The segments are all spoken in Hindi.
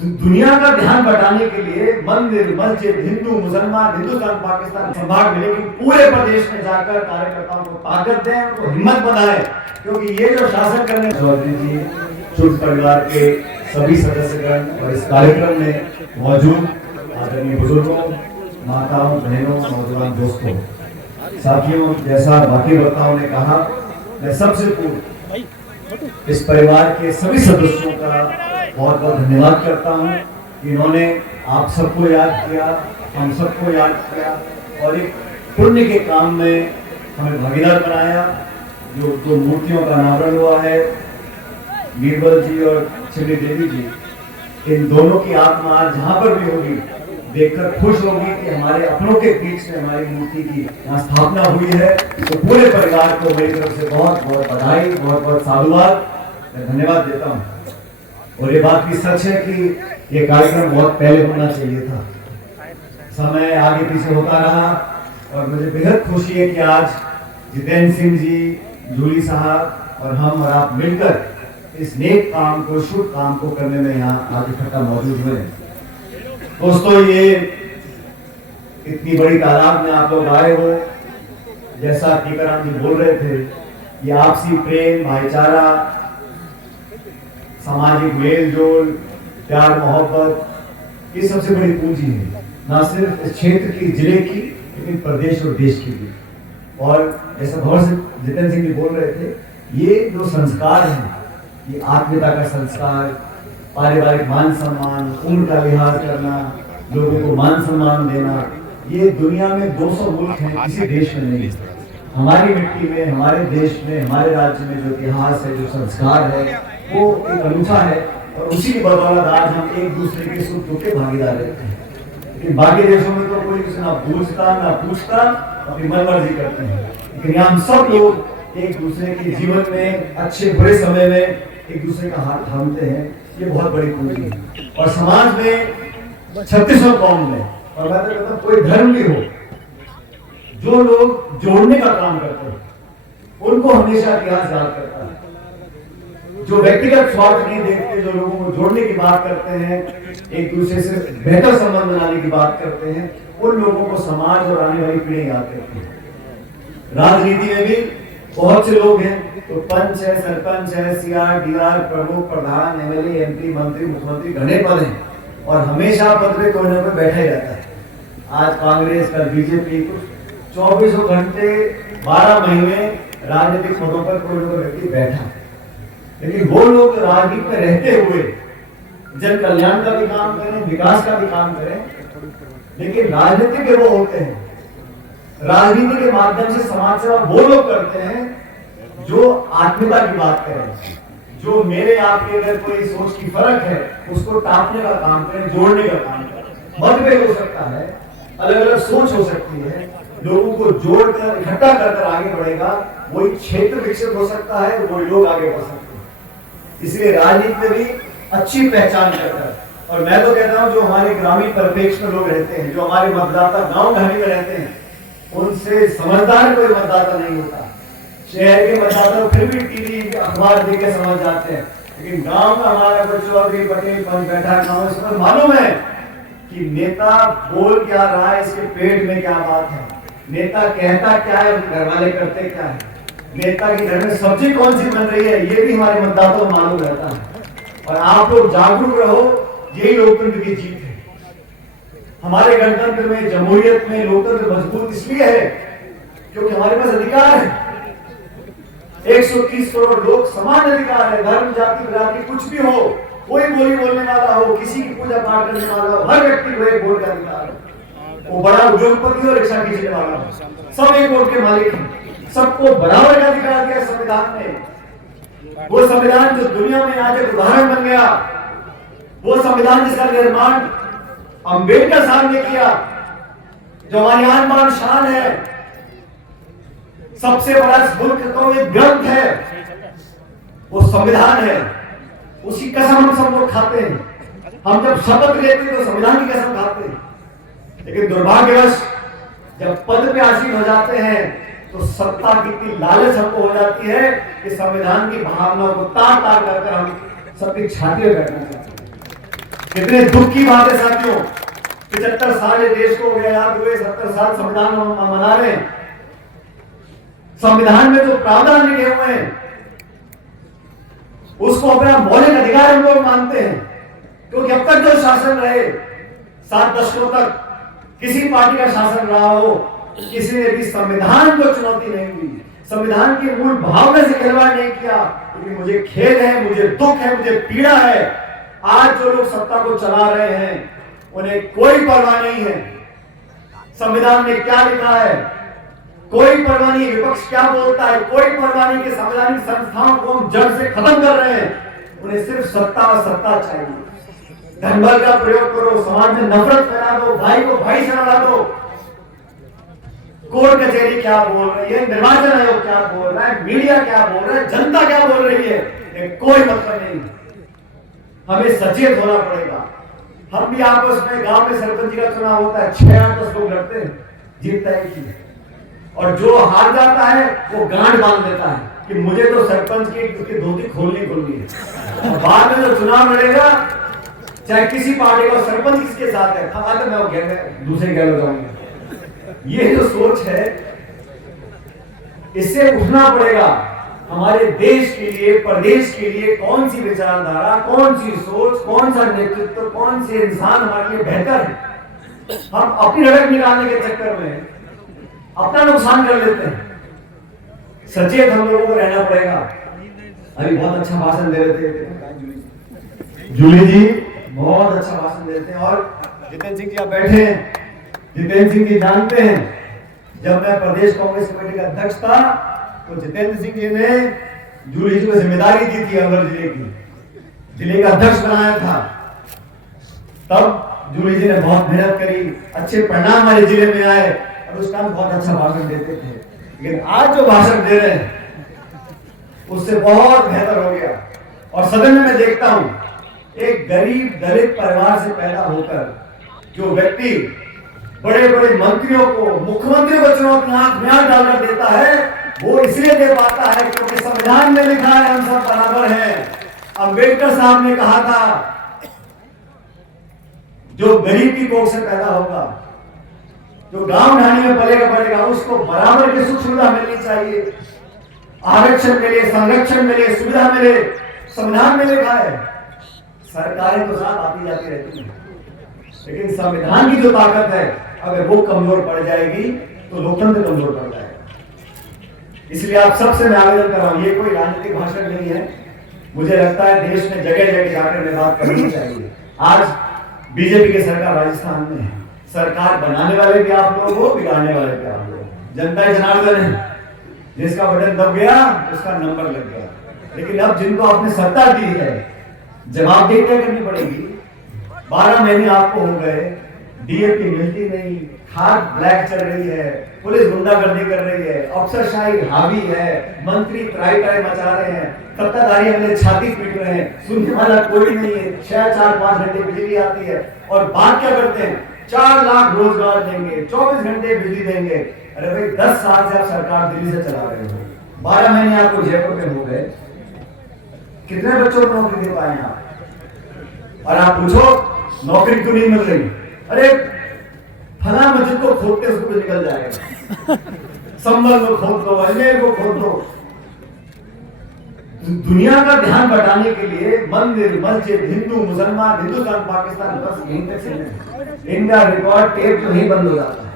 दुनिया का ध्यान बटाने के लिए मंदिर मस्जिद हिंदू मुसलमान हिंदुस्तान पाकिस्तान संभाग मिले कि पूरे प्रदेश में जाकर कार्यकर्ताओं को ताकत दें, उनको हिम्मत बनाएं, क्योंकि ये जो शासन करने चौधरी जी शुभ परिवार के सभी सदस्यगण और इस कार्यक्रम में मौजूद आदरणीय बुजुर्गों, माताओं, बहनों, नौजवान दोस्तों, साथियों, जैसा बाकी वक्ताओं ने कहा, मैं सबसे पूर्व इस परिवार के सभी सदस्यों का बहुत बहुत धन्यवाद करता हूं कि इन्होंने आप सबको याद किया, हम सबको याद किया और एक पुण्य के काम में हमें भागीदार बनाया। जो दो मूर्तियों का अनावरण हुआ है, बीरबल जी और श्री देवी जी, इन दोनों की आत्मा आज जहां पर भी होगी देखकर खुश होगी कि हमारे अपनों के बीच में हमारी मूर्ति की यहाँ स्थापना हुई है। तो पूरे परिवार को मेरी तरफ से बहुत बहुत बधाई, बहुत बहुत साधुवाद, मैं धन्यवाद देता हूँ। और ये बात भी सच है कि ये कार्यक्रम बहुत पहले होना चाहिए था, समय आगे पीछे होता रहा और मुझे बेहद खुशी है कि आज जितेंद्र सिंह जी, जूली साहब और हम और आप मिलकर इस नेक काम को, शुभ काम को करने में यहाँ आज इकट्ठा मौजूद हुए। दोस्तों, ये इतनी बड़ी तादाद में आप लोग आए हो, जैसा टीकाराम जी बोल रहे थे, ये आपसी प्रेम, भाईचारा, सामाजिक मेल जोल, प्यार मोहब्बत, ये सबसे बड़ी पूंजी है, ना सिर्फ इस क्षेत्र की, जिले की, लेकिन प्रदेश और देश की भी। और जैसा भवन से जितेंद्र सिंह जी बोल रहे थे, ये जो संस्कार है, ये आत्मीयता का संस्कार, पारिवारिक मान सम्मान, उम्र का लिहाज करना, लोगों को मान सम्मान देना, ये दुनिया में 200 मुल्क हैं, किसी देश में नहीं। हमारी मिट्टी में, हमारे देश में, हमारे राज्य में जो इतिहास है, जो संस्कार है, वो एक अनूठा है और उसी की बदौलत आज हम एक दूसरे के सुख दुख के भागीदार रहते हैं। लेकिन बाकी देशों में तो कोई किसी ना पूछता ना पूछता, अपनी मनमर्जी करते हैं। लेकिन यहाँ हम सब लोग एक दूसरे के जीवन में, अच्छे बुरे समय में एक दूसरे का हाथ थामते हैं, ये बहुत बड़ी पूंजी है। और समाज में 36 कौम में, और मैं तो कहता हूँ कोई धर्म भी हो, जो लोग जोड़ने का काम करते हैं उनको हमेशा इतिहास याद करता है। जो व्यक्तिगत स्वार्थ नहीं देखते, जो लोगों को जोड़ने की बात करते हैं, एक दूसरे से बेहतर संबंध बनाने की बात करते हैं, उन लोगों को समाज और आने वाली पीढ़ी याद करती है। राजनीति में भी बहुत से लोग हैं, तो पंच है, सरपंच है, सीआर, डीआर, प्रमुख, प्रधान, एमएलए, एमपी, मंत्री, मुख्यमंत्री, घने पद हैं और हमेशा पद पे कोई ना कोई बैठा ही रहता है। आज कांग्रेस, कल बीजेपी, कुछ 24 घंटे 12 महीने राजनीतिक पदों पर कोई ना कोई व्यक्ति बैठा। लेकिन वो लोग राजनीति में रहते हुए जन कल्याण का भी काम करें, विकास का भी काम करें, लेकिन राजनीति के वो होते हैं, राजनीति के माध्यम से समाज सेवा वो लोग करते हैं जो आत्मीयता की बात करें, जो मेरे आपके अगर कोई सोच की फर्क है उसको टापने का काम करें, जोड़ने का काम करें। मतभेद हो सकता है, अलग अलग सोच हो सकती है, लोगों को जोड़कर इकट्ठा कर आगे बढ़ेगा, वही क्षेत्र विकसित हो सकता है, वही लोग आगे बढ़ सकते हैं। इसलिए राजनीति में भी अच्छी पहचान करकर, और मैं तो कहता हूं जो हमारे ग्रामीण परिप्रेक्ष्य में लोग रहते हैं, जो हमारे मतदाता गांव घाटी में रहते हैं, उनसे समझदार कोई मतदाता नहीं होता। शहर के मतदाता फिर भी टीवी अखबार देख के समझ जाते हैं, लेकिन गांव में हमारा कोई चौधरी पटेल पंच बैठा गाँव में, उसमें मालूम है कि नेता बोल क्या रहा है, इसके पेट में क्या बात है, नेता कहता क्या है, घर वाले करते क्या है, नेता के घर में सब्जी कौन सी बन रही है, ये भी हमारे मतदाताओं को मालूम रहता है। और आप लोग जागरूक रहो, यही लोकतंत्र की जीत है। हमारे गणतंत्र में, जमहूरियत में लोकतंत्र मजबूत इसलिए है क्योंकि हमारे पास अधिकार है। 130 करोड़ लोग समान अधिकार है, धर्म, जाति, बिरादरी कुछ भी हो, कोई बोली बोलने वाला हो, किसी की पूजा पाठ करने वाला हो, हर व्यक्ति को एक वोट का अधिकार है। वो बड़ा उद्योगपति हो, रिक्शा खींचने वाला हो, सब एक वोट के मालिक हैं। सबको बराबर का अधिकार दिया संविधान ने। वो संविधान जो दुनिया में आज एक उदाहरण बन गया, वो संविधान जिसका निर्माण अंबेडकर साहब ने किया, जो हमारी आन बान शान है, सबसे बड़ा मुल्क का एक ग्रंथ है, वो संविधान है। उसी कसम हम सब लोग खाते हैं। हम जब शपथ लेते हैं तो संविधान की कसम खाते हैं, लेकिन दुर्भाग्यवश जब पद पे आसीन हो जाते हैं तो सत्ता की इतनी लालच हमको हो जाती है कि संविधान की भावना को तार तार कर हम सबकी छाती में बैठना चाहते हैं। कितने दुख की बात है साथियों, 75 साल देश को हो गया याद हुए, 70 साल संविधान मना रहे हैं। संविधान में जो प्रावधान लिखे हुए हैं उसको अपना मौलिक अधिकार हम लोग मानते हैं, क्योंकि अब तक जो शासन रहे 7 दशकों तक किसी पार्टी का शासन रहा हो, किसी ने भी संविधान को चुनौती नहीं दी, संविधान की मूल भावना से खिलवाड़ नहीं किया। क्योंकि मुझे खेद है, मुझे दुख है, मुझे पीड़ा है, आज जो लोग सत्ता को चला रहे हैं उन्हें कोई परवाह नहीं है संविधान में क्या लिखा है, कोई परवाह नहीं विपक्ष क्या बोलता है, कोई परवाह नहीं कि संवैधानिक संस्थाओं को हम जड़ से खत्म कर रहे हैं। उन्हें सिर्फ सत्ता और सत्ता चाहिए। धनबल का प्रयोग करो, समाज में नफरत फैला दो, भाई को भाई से लड़ा दो। कोर्ट कचहरी क्या बोल रही है, निर्वाचन आयोग क्या बोल रहा है, मीडिया क्या बोल रहा है, जनता क्या बोल रही है, कोई मतलब नहीं। हमें सचेत होना पड़ेगा। हम भी आपस में गांव में सरपंच का चुनाव होता है, 6-8-10 लोग लड़ते हैं, जीतता है कि, और जो हार जाता है वो गांठ बांध देता है कि मुझे तो सरपंच की उसकी धोती खोलनी है। और बाद में जो चुनाव लड़ेगा, चाहे किसी पार्टी का सरपंच किसके साथ है, मैं दूसरे गैर हो जाऊंगा। ये जो सोच है, इससे उठना पड़ेगा। हमारे देश के लिए, प्रदेश के लिए कौन सी विचारधारा, कौन सी सोच, कौन सा नेतृत्व, कौन से इंसान हमारे लिए बेहतर है। हम अपनी रड़क निकालने के चक्कर में अपना नुकसान कर लेते हैं। सचेत हम लोगों को रहना पड़ेगा। अभी बहुत अच्छा भाषण दे रहे थे जूली जी, बहुत अच्छा भाषण देते हैं। और जितेंद्र सिंह जी आप बैठे हैं, जितेंद्र सिंह जी जानते हैं, जब मैं प्रदेश कांग्रेस कमेटी का अध्यक्ष था तो जितेंद्र सिंह जी ने जूली जी को जिम्मेदारी दी थी अलवर जिले की, जिले का अध्यक्ष बनाया था। तब जूली जी ने बहुत मेहनत करी, अच्छे परिणाम हमारे जिले में आए और उस टाइम बहुत अच्छा भाषण देते थे। लेकिन आज जो भाषण दे रहे हैं उससे बहुत बेहतर हो गया। और सदन में मैं देखता हूं, एक गरीब दलित परिवार से पैदा होकर जो व्यक्ति बड़े बड़े मंत्रियों को, मुख्यमंत्री को चुनौती आंख में डालकर देता है, वो इसलिए दे पाता है क्योंकि संविधान में लिखा है हम सब बराबर हैं। अंबेडकर साहब ने कहा था, जो गरीब की कोख से पैदा होगा, जो गांव ढाणी में पलेगा बढ़ेगा, उसको बराबर की सुख सुविधा मिलनी चाहिए, आरक्षण मिले, संरक्षण मिले, सुविधा मिले। संविधान में लिखा है। सरकारें तो साथ आती जाती रहती हैं, लेकिन संविधान की जो ताकत है, अगर वो कमजोर पड़ जाएगी तो लोकतंत्र कमजोर पड़ जाएगा। इसलिए आप सबसे मैं आवेदन कर रहा हूं, ये कोई राजनीतिक भाषण नहीं है। मुझे लगता है देश में जगह जगह जाकर में बात करनी चाहिए। आज बीजेपी की सरकार राजस्थान में है, सरकार बनाने वाले भी आप लोग हो, बिगाड़ने वाले भी आप लोग। जनता ही जनार्दन है, जिसका बटन दब गया उसका नंबर लग गया। लेकिन अब जिनको आपने सत्ता दी है, जवाबदेही तय करनी पड़ेगी। 12 महीने आपको हो गए, डीएपी मिलती नहीं, खाद ब्लैक चल रही है, पुलिस गुंडागर्दी कर रही है, अफसरशाही हावी है, मंत्री त्राई मचा रहे हैं, सत्ताधारी अपने छाती पीट रहे हैं, सुनने वाला कोई नहीं है। 6-4-5 घंटे बिजली आती है और बात क्या करते हैं, 4 लाख रोजगार देंगे, 24 घंटे बिजली देंगे। अरे भाई 10 साल से आप सरकार दिल्ली से चला रहे हो, 12 महीने आपको जयपुर में हो गए, कितने बच्चों को नौकरी दे पाए आप? और आप पूछो नौकरी क्यों नहीं मिल रही? अरे फला मस्जिद को खोदते उसको भी निकल जाएगा, संभल को खोद दो, अजमेर को खोद दो। दुनिया का ध्यान बटाने के लिए मंदिर, मस्जिद, हिंदू, मुसलमान, हिंदुस्तान, पाकिस्तान, बस यहीं तक सीमित। इनका रिकॉर्ड टेप जो ही बंद हो जाता है।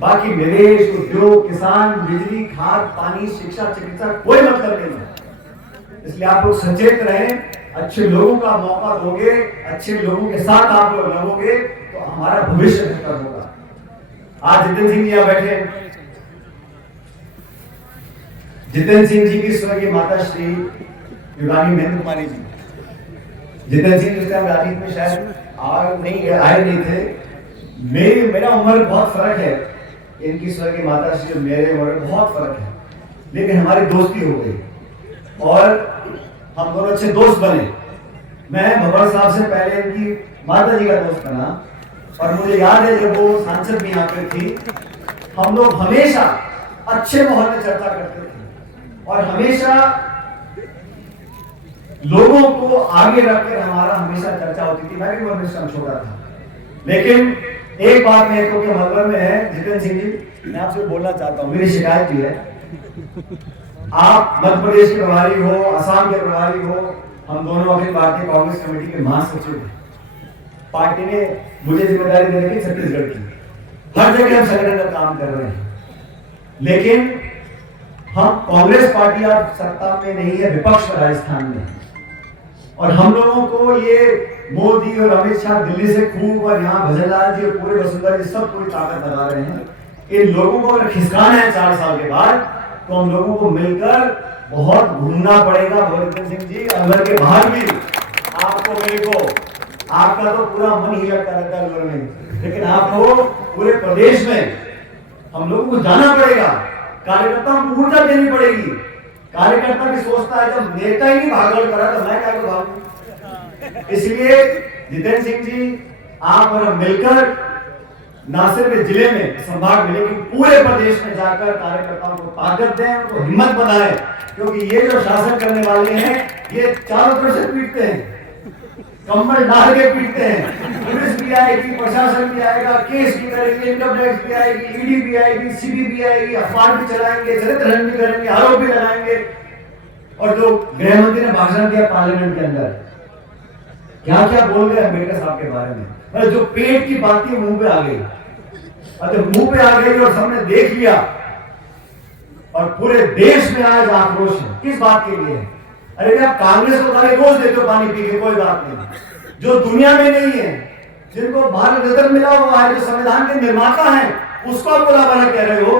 बाकी निवेश, उद्योग, किसान, बिजली, खाद, पानी, शिक्षा, चिकित्सा कोई मतलब नहीं है। इसलिए आप लोग सचेत रहें, अच्छे लोगों का मौका दोगे, अच्छे लोगों के साथ आप लोग लगोगे तो हमारा भविष्य बेहतर होगा। आज जितेंद्र सिंह जी यहाँ बैठे, जितेंद्र सिंह जी की स्वर्गीय माता श्री युगानी महेंद्र कुमारी जी, जितेंद्र सिंह उस टाइम राजनीति में शायद आए नहीं थे। मेरा उम्र बहुत फर्क है, इनकी स्वर्गीय माता श्री और मेरे उम्र में बहुत फर्क है, लेकिन हमारी दोस्ती हो गई और हम दोनों अच्छे दोस्त बने। मैं भगवान साहब से पहले इनकी माता जी का दोस्त बना और मुझे याद है जब वो सांसद भी यहाँ पे थी, हम लोग हमेशा अच्छे माहौल में चर्चा करते थे और हमेशा लोगों को आगे रखकर हमारा हमेशा चर्चा होती थी। मैं भी उम्र में छोटा था, लेकिन एक बात मेरे को मलबल में है, जितेंद्र सिंह जी, मैं आपसे बोलना चाहता हूँ, मेरी शिकायत भी है। आप मध्य प्रदेश के प्रभारी हो, असम के प्रभारी हो, हम दोनों अखिल भारतीय कांग्रेस कमेटी के महासचिव हैं। पार्टी ने मुझे जिम्मेदारी दे रखी छत्तीसगढ़ की, हर जगह हम संगठन का काम कर रहे हैं, लेकिन हम कांग्रेस पार्टी अब सत्ता में नहीं है, विपक्ष राजस्थान में, और हम लोगों को ये मोदी और अमित शाह दिल्ली से खूब और यहाँ भजनलाल जी और पूरे वसुंधरा जी सब पूरी ताकत लगा रहे हैं। इन लोगों को अगर खिसकाना है 4 साल के बाद, तो हम लोगों को मिलकर बहुत घूमना पड़ेगा। भगवंत सिंह जी, अंदर के बाहर भी आपको, मेरे को, आपका तो पूरा मन ही लगता रहता है अंदर में, लेकिन आपको पूरे प्रदेश में हम लोगों को जाना पड़ेगा, कार्यकर्ताओं को ऊर्जा देनी पड़ेगी। कार्यकर्ता भी सोचता है जब नेता ही नहीं भागदौड़ करा तो मैं क्या भागूं। इसलिए जितेंद्र सिंह जी, आप और हम मिलकर न सिर्फ जिले में, संभाग में, लेकिन पूरे प्रदेश में जाकर कार्यकर्ताओं को ताकत दें, उनको हिम्मत बनाएं, क्योंकि ये जो शासन करने वाले हैं ये चारों तरफ से पीटते हैं, कम्बल डाल के पीटते हैं। पुलिस भी आएगी, प्रशासन भी आएगा, केस भी करेगी, इनकम टैक्स भी आएगी, ईडी भी आएगी, सीबी भी आएगी, अखबार भी चलाएंगे, चरित्रहरण भी करेंगे, आरोप भी लगाएंगे। और जो गृह मंत्री ने भाषण दिया पार्लियामेंट के अंदर, क्या क्या बोल गए अम्बेडकर साहब के बारे में, मतलब जो पेट की बात थी मुंह पे आ गई, अगर मुंह पे आ गई और सबने देख लिया, और पूरे देश में आज आक्रोश है। किस बात के लिए? अरे आप कांग्रेस को गाली रोज देते हो पानी पी के, कोई बात नहीं, जो दुनिया में नहीं है, जिनको भारत रत्न मिला हुआ है, जो संविधान के निर्माता हैं, उसको आप बुरा भला कह रहे हो,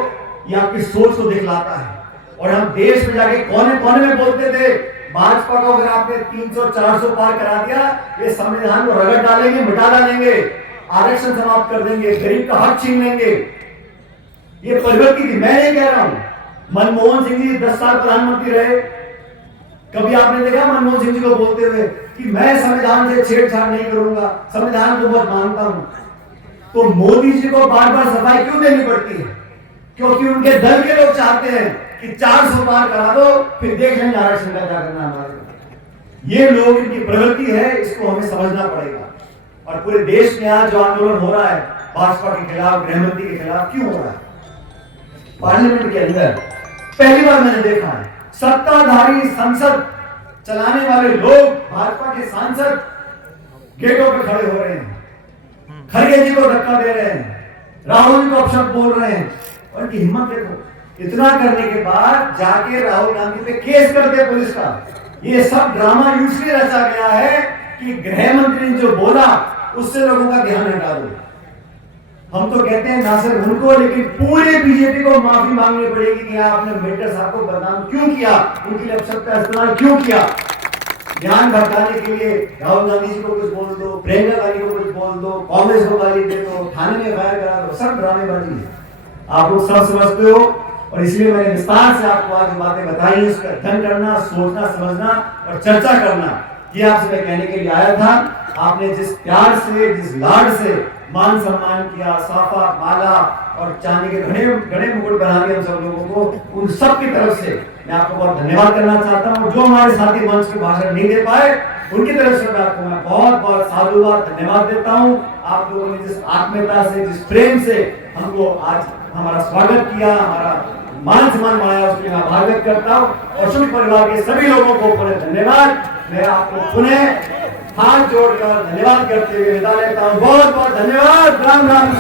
ये आपकी सोच को दिखलाता है। और हम देश में जाके कोने कोने में बोलते थे, भाजपा को अगर आपने 300-400 पार करा दिया, ये संविधान को रगड़ डालेंगे, मिटा डालेंगे, आरक्षण समाप्त कर देंगे, गरीब का हक छीन लेंगे। ये प्रगति थी, मैं नहीं कह रहा हूं। मनमोहन सिंह जी 10 साल प्रधानमंत्री रहे, कभी आपने देखा मनमोहन सिंह जी को बोलते हुए कि मैं संविधान से छेड़छाड़ नहीं करूंगा, संविधान को बहुत मानता हूं? तो मोदी जी को बार बार सफाई क्यों देनी पड़ती है? क्योंकि उनके दल के लोग चाहते हैं कि 400 पार करा दो, फिर देख लेंगे आरक्षण का क्या करना हमारे। ये लोग, इनकी प्रवृत्ति है, इसको हमें समझना पड़ेगा। और पूरे देश में आज जो आंदोलन हो रहा है भाजपा के खिलाफ, गृहमंत्री के खिलाफ, क्यों हो रहा है? पार्लियामेंट के अंदर पहली बार मैंने देखा है सत्ताधारी संसद चलाने वाले लोग, भाजपा के सांसद गेटों पे खड़े हो रहे हैं, खड़गे जी को धक्का दे रहे हैं, राहुल जी को अपशब्द बोल रहे हैं। और उनकी हिम्मत देखो, इतना करने के बाद जाके राहुल गांधी पे केस करते पुलिस का। ये सब ड्रामा इसलिए रचा गया है कि गृह मंत्री ने जो बोला उससे लोगों का ध्यान हटा दो। हम तो कहते हैं ना सिर्फ उनको, लेकिन पूरे बीजेपी को माफी मांगनी पड़ेगी कि आपने अम्बेडकर साहब को बदनाम क्यों किया, उनके लिए अपशब्द का इस्तेमाल क्यों किया। ध्यान भटकाने के लिए राहुल गांधी जी को कुछ बोल दो, प्रियंका गांधी को कुछ बोल दो, कांग्रेस को गाली दे दो, थाने में फायर करा दो, सब ड्रामेबाजी है। आप लोग सब समझते हो, और इसलिए मैंने विस्तार से आपको आज बातें बताई। उसका अध्ययन करना, सोचना, समझना और चर्चा करना, ये आपसे मैं कहने के लिए आया था। आपने जिस प्यार से, जिस लाड से मान सम्मान किया, साफा, माला और चांदी के घड़े मुकुट बना दिए हम सब लोगों को, उन सब की तरफ से मैं आपको बहुत धन्यवाद करना चाहता हूँ। जो हमारे साथी मंच पे भाषण नहीं दे पाए, उनकी तरफ से मैं आपको बहुत बहुत साधुवाद, धन्यवाद देता हूँ। आप लोगों ने जिस आत्मीयता से, जिस प्रेम से हमको आज हमारा स्वागत किया, हमारा मान सम्मान बढ़ाया, उसके लिए मैं आभार व्यक्त करता हूँ। और शुभ परिवार के सभी लोगों को पुनः धन्यवाद। मैं आपको पुनः हाथ जोड़कर धन्यवाद करते हुए विदा लेता हूँ। बहुत बहुत धन्यवाद। राम राम।